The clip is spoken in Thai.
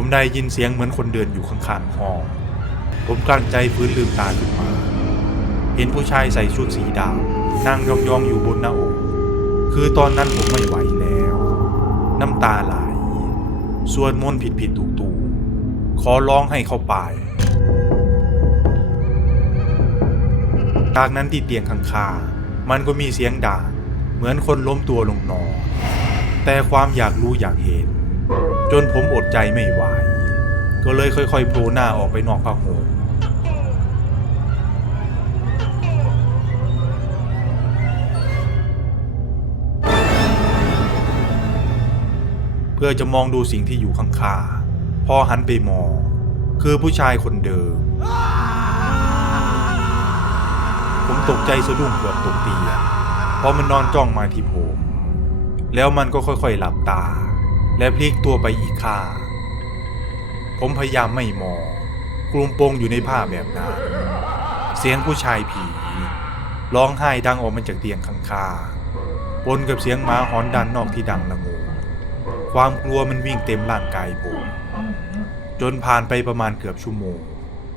ผมได้ยินเสียงเหมือนคนเดินอยู่ข้างๆห้อง ผมกลั้นใจฟื้นลืมตาขึ้นมา เห็นผู้ชายใส่ชุดสีดำนั่งยองๆอยู่บนหน้าอก คือตอนนั้นผมไม่ไหวแล้ว น้ำตาไหลสวดมนต์ผิดผิดถูกถูกๆขอร้องให้เขาไปจากนั้นที่เตียงข้างๆมันก็มีเสียงด่า เหมือนคนล้มตัวลงนอนแต่ความอยากรู้อยากเห็น จนผมอดใจไม่ไหว ก็เลยค่อยๆโผล่หน้าออกไปนอกผ้าห่มเพื่อจะมองดูสิ่งที่อยู่ข้างๆ พอหันไปมอง คือผู้ชายคนเดิม ผมตกใจสะดุ้งเกือบตกเตียงเพราะมันนอนจ้องมาที่ผม แล้วมันก็ค่อยๆหลับตา และพลิกตัวไปอีกข้างผมพยายามไม่มองกลุ่มโปงอยู่ในผ้าแบบนั้นเสียงผู้ชายผีร้องไห้ดังออกมาจากเตียงข้างๆปนกับเสียงหมาหอนดันนอกที่ดังละงูความกลัวมันวิ่งเต็มร่างกายผม จนผ่านไปประมาณเกือบชั่วโมง